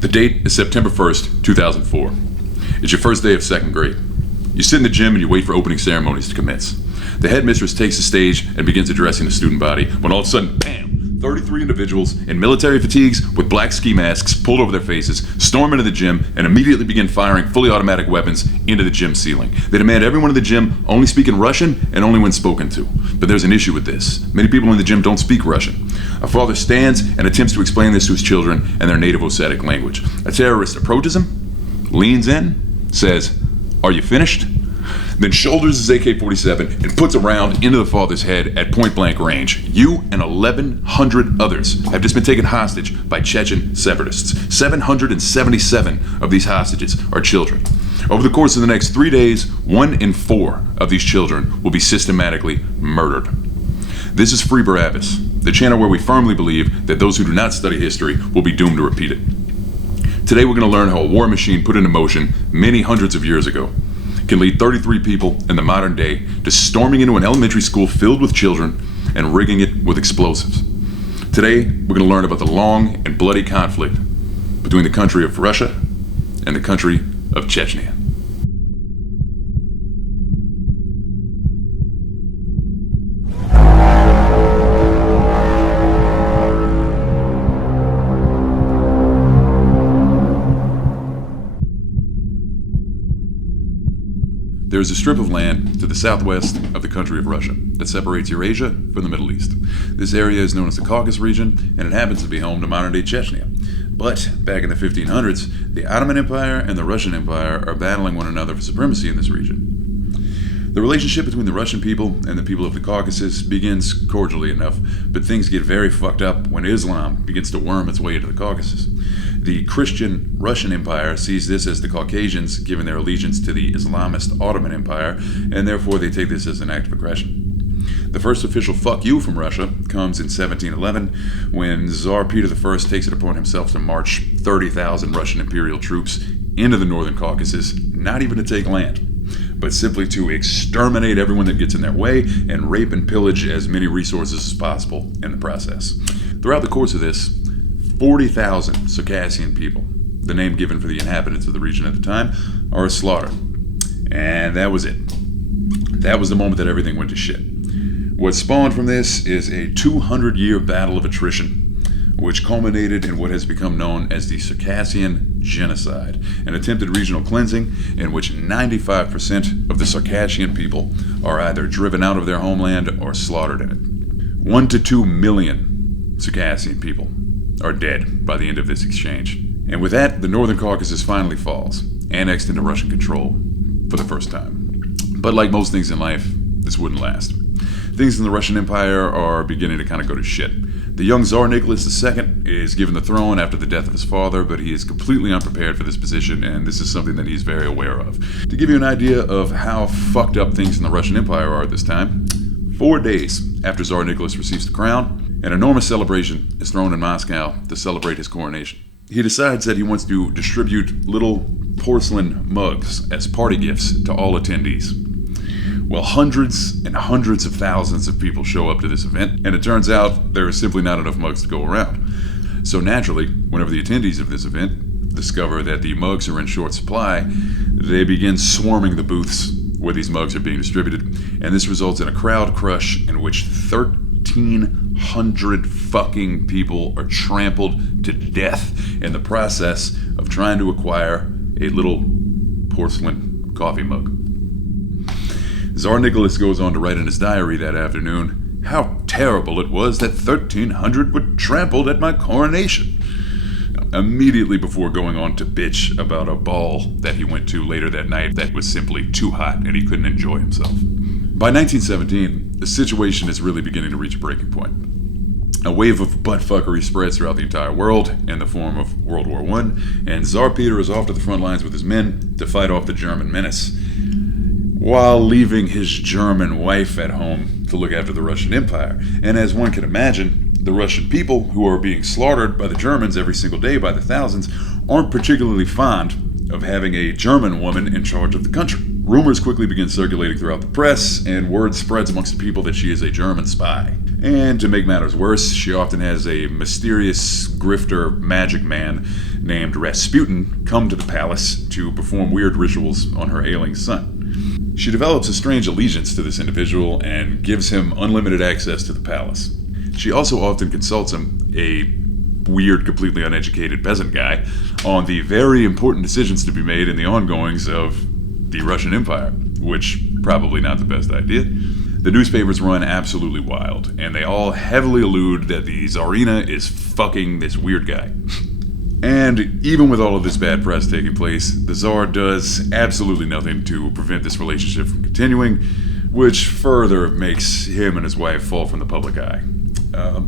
The date is September 1st, 2004. It's your first day of second grade. You sit in the gym and you wait for opening ceremonies to commence. The headmistress takes the stage and begins addressing the student body when all of a sudden, bam! 33 individuals in military fatigues with black ski masks pulled over their faces storm into the gym and immediately begin firing fully automatic weapons into the gym ceiling. They demand everyone in the gym only speak in Russian and only when spoken to. But there's an issue with this. Many people in the gym don't speak Russian. A father stands and attempts to explain this to his children in their native Ossetic language. A terrorist approaches him, leans in, says, "Are you finished?" Then shoulders his AK-47 and puts a round into the father's head at point-blank range. You and 1,100 others have just been taken hostage by Chechen separatists. 777 of these hostages are children. Over the course of the next 3 days, 1 in 4 of these children will be systematically murdered. This is Free Barabbas, the channel where we firmly believe that those who do not study history will be doomed to repeat it. Today we're going to learn how a war machine put into motion many hundreds of years ago can lead 33 people in the modern day to storming into an elementary school filled with children and rigging it with explosives. Today, we're going to learn about the long and bloody conflict between the country of Russia and the country of Chechnya. There is a strip of land to the southwest of the country of Russia that separates Eurasia from the Middle East. This area is known as the Caucasus region, and it happens to be home to modern-day Chechnya. But back in the 1500s, the Ottoman Empire and the Russian Empire are battling one another for supremacy in this region. The relationship between the Russian people and the people of the Caucasus begins cordially enough, but things get very fucked up when Islam begins to worm its way into the Caucasus. The Christian Russian Empire sees this as the Caucasians giving their allegiance to the Islamist Ottoman Empire, and therefore they take this as an act of aggression. The first official fuck you from Russia comes in 1711, when Tsar Peter I takes it upon himself to march 30,000 Russian imperial troops into the northern Caucasus, not even to take land, but simply to exterminate everyone that gets in their way and rape and pillage as many resources as possible in the process. Throughout the course of this, 40,000 Circassian people, the name given for the inhabitants of the region at the time, are slaughtered. And that was it. That was the moment that everything went to shit. What spawned from this is a 200-year battle of attrition, which culminated in what has become known as the Circassian genocide, an attempted regional cleansing in which 95% of the Circassian people are either driven out of their homeland or slaughtered in it. 1 to 2 million Circassian people are dead by the end of this exchange. And with that, the Northern Caucasus finally falls, annexed into Russian control for the first time. But like most things in life, this wouldn't last. Things in the Russian Empire are beginning to kind of go to shit. The young Tsar Nicholas II is given the throne after the death of his father, but he is completely unprepared for this position, and this is something that he's very aware of. To give you an idea of how fucked up things in the Russian Empire are at this time, 4 days after Tsar Nicholas receives the crown, an enormous celebration is thrown in Moscow to celebrate his coronation. He decides that he wants to distribute little porcelain mugs as party gifts to all attendees. Well, hundreds and hundreds of thousands of people show up to this event, and it turns out there is simply not enough mugs to go around. So naturally, whenever the attendees of this event discover that the mugs are in short supply, they begin swarming the booths where these mugs are being distributed, and this results in a crowd crush in which 1,300 fucking people are trampled to death in the process of trying to acquire a little porcelain coffee mug. Tsar Nicholas goes on to write in his diary that afternoon how terrible it was that 1,300 were trampled at my coronation, immediately before going on to bitch about a ball that he went to later that night that was simply too hot and he couldn't enjoy himself. By 1917, the situation is really beginning to reach a breaking point. A wave of buttfuckery spreads throughout the entire world in the form of World War I, and Tsar Peter is off to the front lines with his men to fight off the German menace, while leaving his German wife at home to look after the Russian Empire. And as one can imagine, the Russian people, who are being slaughtered by the Germans every single day by the thousands, aren't particularly fond of having a German woman in charge of the country. Rumors quickly begin circulating throughout the press, and word spreads amongst the people that she is a German spy. And to make matters worse, she often has a mysterious grifter magic man named Rasputin come to the palace to perform weird rituals on her ailing son. She develops a strange allegiance to this individual and gives him unlimited access to the palace. She also often consults him, a weird, completely uneducated peasant guy, on the very important decisions to be made in the ongoings of the Russian Empire, which probably not the best idea. The newspapers run absolutely wild, and they all heavily allude that the Tsarina is fucking this weird guy. And even with all of this bad press taking place, the Tsar does absolutely nothing to prevent this relationship from continuing, which further makes him and his wife fall from the public eye.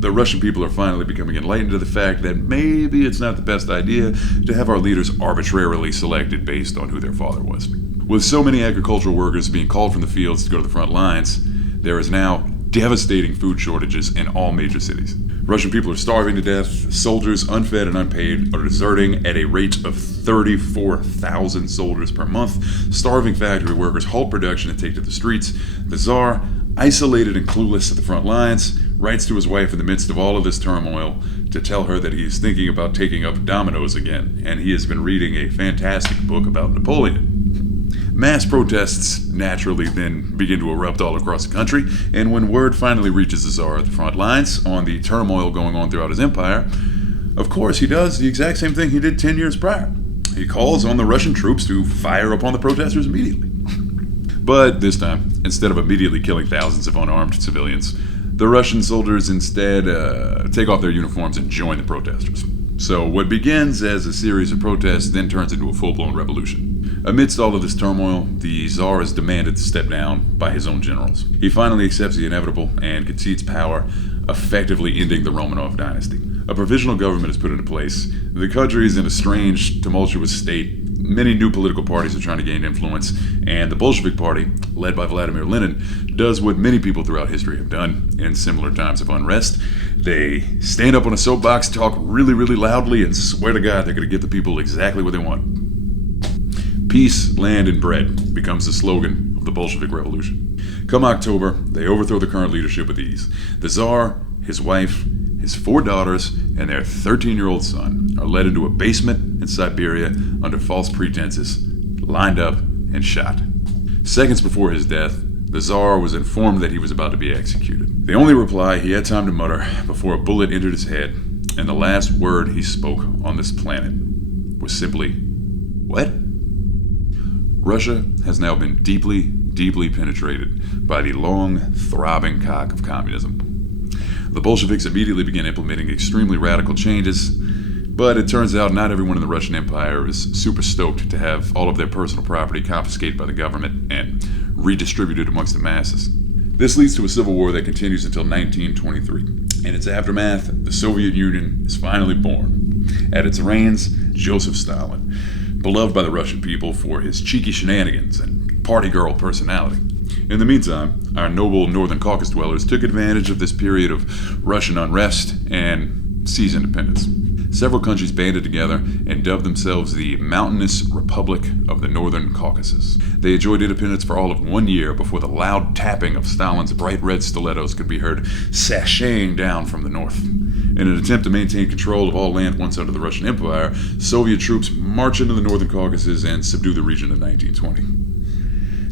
The Russian people are finally becoming enlightened to the fact that maybe it's not the best idea to have our leaders arbitrarily selected based on who their father was. With so many agricultural workers being called from the fields to go to the front lines, there is now devastating food shortages in all major cities. Russian people are starving to death. Soldiers, unfed and unpaid, are deserting at a rate of 34,000 soldiers per month. Starving factory workers halt production and take to the streets. The Tsar, isolated and clueless at the front lines, writes to his wife in the midst of all of this turmoil to tell her that he is thinking about taking up dominoes again, and he has been reading a fantastic book about Napoleon. Mass protests naturally then begin to erupt all across the country, and when word finally reaches the Tsar at the front lines on the turmoil going on throughout his empire, of course he does the exact same thing he did 10 years prior. He calls on the Russian troops to fire upon the protesters immediately. But this time, instead of immediately killing thousands of unarmed civilians, the Russian soldiers instead take off their uniforms and join the protesters. So what begins as a series of protests then turns into a full-blown revolution. Amidst all of this turmoil, the Tsar is demanded to step down by his own generals. He finally accepts the inevitable and concedes power, effectively ending the Romanov dynasty. A provisional government is put into place. The country is in a strange, tumultuous state. Many new political parties are trying to gain influence, and the Bolshevik Party, led by Vladimir Lenin, does what many people throughout history have done in similar times of unrest. They stand up on a soapbox, talk really, really loudly, and swear to God they're going to give the people exactly what they want. Peace, land, and bread becomes the slogan of the Bolshevik Revolution. Come October, they overthrow the current leadership with ease. The Tsar, his wife, his 4 daughters, and their 13-year-old son are led into a basement in Siberia under false pretenses, lined up, and shot. Seconds before his death, the Tsar was informed that he was about to be executed. The only reply he had time to mutter before a bullet entered his head, and the last word he spoke on this planet was simply, "What?" Russia has now been deeply, deeply penetrated by the long, throbbing cock of communism. The Bolsheviks immediately began implementing extremely radical changes, but it turns out not everyone in the Russian Empire is super stoked to have all of their personal property confiscated by the government and redistributed amongst the masses. This leads to a civil war that continues until 1923. In its aftermath, the Soviet Union is finally born. At its reins, Joseph Stalin, beloved by the Russian people for his cheeky shenanigans and party girl personality. In the meantime, our noble Northern Caucasus dwellers took advantage of this period of Russian unrest and seized independence. Several countries banded together and dubbed themselves the Mountainous Republic of the Northern Caucasus. They enjoyed independence for all of 1 year before the loud tapping of Stalin's bright red stilettos could be heard sashaying down from the north. In an attempt to maintain control of all land once under the Russian Empire, Soviet troops march into the Northern Caucasus and subdue the region in 1920.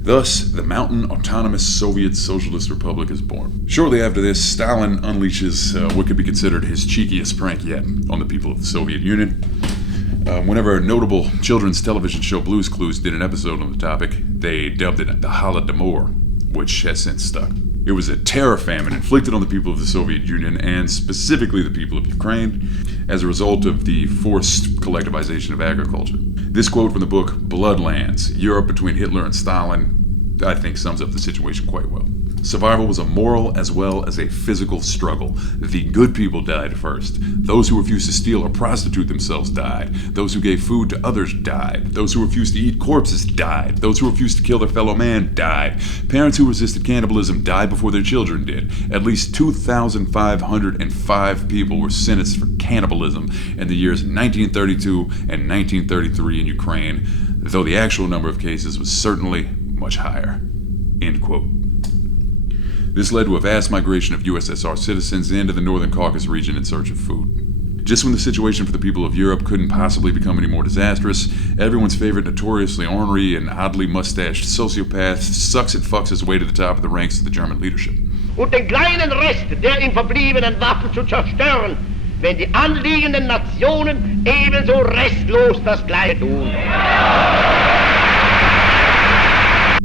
Thus, the Mountain Autonomous Soviet Socialist Republic is born. Shortly after this, Stalin unleashes what could be considered his cheekiest prank yet on the people of the Soviet Union. Whenever a notable children's television show Blue's Clues did an episode on the topic, they dubbed it the Holodomor, which has since stuck. It was a terror famine inflicted on the people of the Soviet Union and specifically the people of Ukraine as a result of the forced collectivization of agriculture. This quote from the book Bloodlands, Europe Between Hitler and Stalin, I think sums up the situation quite well. Survival was a moral as well as a physical struggle. The good people died first. Those who refused to steal or prostitute themselves died. Those who gave food to others died. Those who refused to eat corpses died. Those who refused to kill their fellow man died. Parents who resisted cannibalism died before their children did. At least 2,505 people were sentenced for cannibalism in the years 1932 and 1933 in Ukraine, though the actual number of cases was certainly much higher. End quote. This led to a vast migration of USSR citizens into the Northern Caucasus region in search of food. Just when the situation for the people of Europe couldn't possibly become any more disastrous, everyone's favorite notoriously ornery and oddly mustached sociopath sucks and fucks his way to the top of the ranks of the German leadership. Und den kleinen Rest der ihm verbliebenen Waffen zu zerstören, wenn die anliegenden Nationen ebenso restlos das Gleiche tun.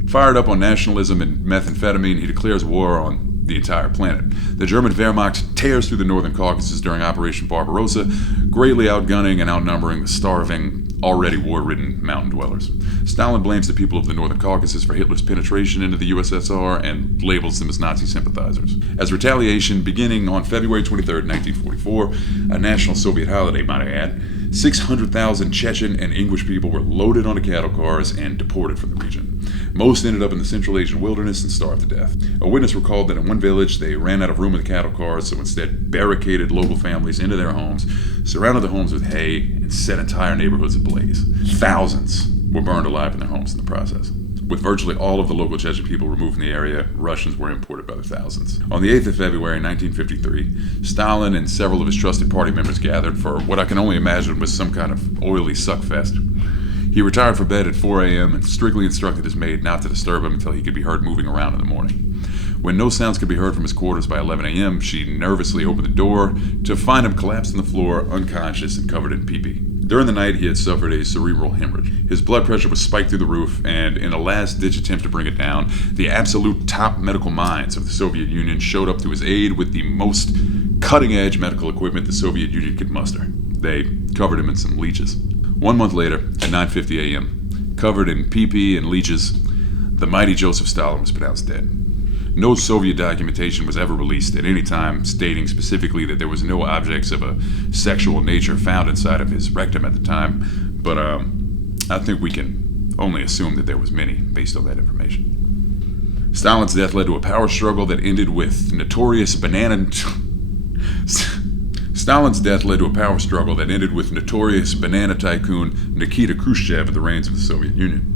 Fired up on nationalism and methamphetamine, he declares war on the entire planet. The German Wehrmacht tears through the Northern Caucasus during Operation Barbarossa, greatly outgunning and outnumbering the starving, already war-ridden mountain dwellers. Stalin blames the people of the Northern Caucasus for Hitler's penetration into the USSR and labels them as Nazi sympathizers. As retaliation, beginning on February 23, 1944, a national Soviet holiday, might I add, 600,000 Chechen and English people were loaded onto cattle cars and deported from the region. Most ended up in the Central Asian wilderness and starved to death. A witness recalled that in one village they ran out of room in the cattle cars, so instead barricaded local families into their homes, surrounded the homes with hay, and set entire neighborhoods ablaze. Thousands were burned alive in their homes in the process. With virtually all of the local Chechen people removed from the area, Russians were imported by the thousands. On the 8th of February 1953, Stalin and several of his trusted party members gathered for what I can only imagine was some kind of oily suckfest. He retired for bed at 4 a.m. and strictly instructed his maid not to disturb him until he could be heard moving around in the morning. When no sounds could be heard from his quarters by 11 a.m., she nervously opened the door to find him collapsed on the floor, unconscious and covered in pee-pee. During the night, he had suffered a cerebral hemorrhage. His blood pressure was spiked through the roof, and in a last-ditch attempt to bring it down, the absolute top medical minds of the Soviet Union showed up to his aid with the most cutting-edge medical equipment the Soviet Union could muster. They covered him in some leeches. 1 month later, at 9:50 a.m., covered in pee-pee and leeches, the mighty Joseph Stalin was pronounced dead. No Soviet documentation was ever released at any time stating specifically that there was no objects of a sexual nature found inside of his rectum at the time, but I think we can only assume that there was many based on that information. Stalin's death led to a power struggle that ended with notorious Stalin's death led to a power struggle that ended with notorious banana tycoon Nikita Khrushchev at the reins of the Soviet Union.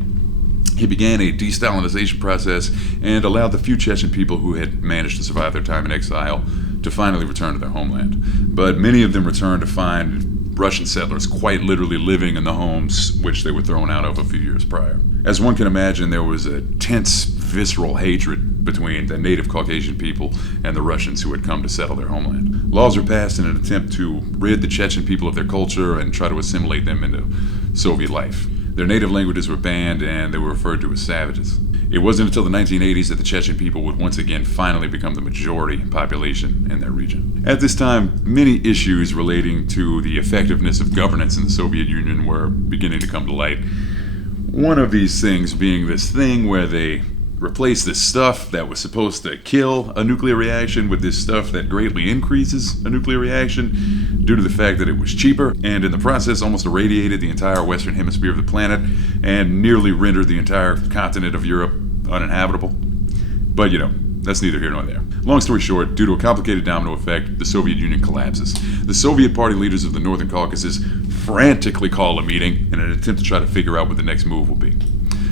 He began a de-Stalinization process and allowed the few Chechen people who had managed to survive their time in exile to finally return to their homeland. But many of them returned to find Russian settlers quite literally living in the homes which they were thrown out of a few years prior. As one can imagine, there was a tense, visceral hatred between the native Caucasian people and the Russians who had come to settle their homeland. Laws were passed in an attempt to rid the Chechen people of their culture and try to assimilate them into Soviet life. Their native languages were banned and they were referred to as savages. It wasn't until the 1980s that the Chechen people would once again finally become the majority population in their region. At this time, many issues relating to the effectiveness of governance in the Soviet Union were beginning to come to light. One of these things being this thing where they replaced this stuff that was supposed to kill a nuclear reaction with this stuff that greatly increases a nuclear reaction due to the fact that it was cheaper, and in the process almost irradiated the entire western hemisphere of the planet and nearly rendered the entire continent of Europe uninhabitable. But that's neither here nor there. Long story short, due to a complicated domino effect, the Soviet Union collapses. The Soviet party leaders of the Northern Caucasus frantically call a meeting in an attempt to try to figure out what the next move will be.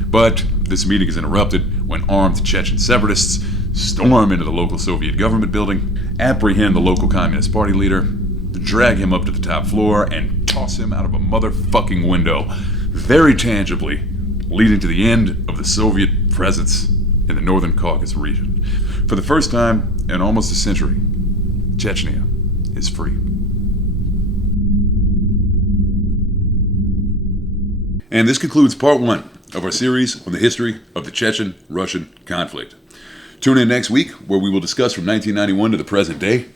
But this meeting is interrupted when armed Chechen separatists storm into the local Soviet government building, apprehend the local Communist Party leader, drag him up to the top floor, and toss him out of a motherfucking window, very tangibly, leading to the end of the Soviet presence in the Northern Caucasus region. For the first time in almost a century, Chechnya is free. And this concludes part 1 of our series on the history of the Chechen-Russian conflict. Tune in next week where we will discuss from 1991 to the present day.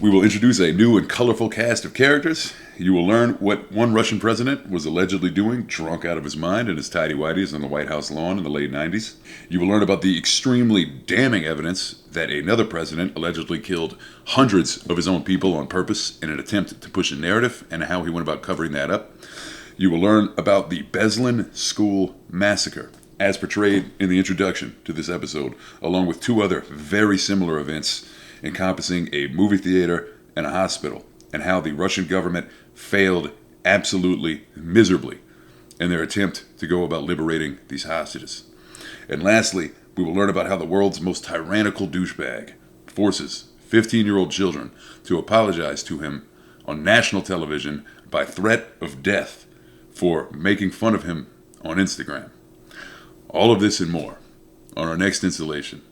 We will introduce a new and colorful cast of characters. You will learn what one Russian president was allegedly doing drunk out of his mind in his tighty-whities on the White House lawn in the late 90s. You will learn about the extremely damning evidence that another president allegedly killed hundreds of his own people on purpose in an attempt to push a narrative and how he went about covering that up. You will learn about the Beslan School Massacre, as portrayed in the introduction to this episode, along with 2 other very similar events encompassing a movie theater and a hospital, and how the Russian government failed absolutely miserably in their attempt to go about liberating these hostages. And lastly, we will learn about how the world's most tyrannical douchebag forces 15-year-old children to apologize to him on national television by threat of death for making fun of him on Instagram. All of this and more on our next installation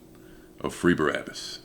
of Free Barabbas.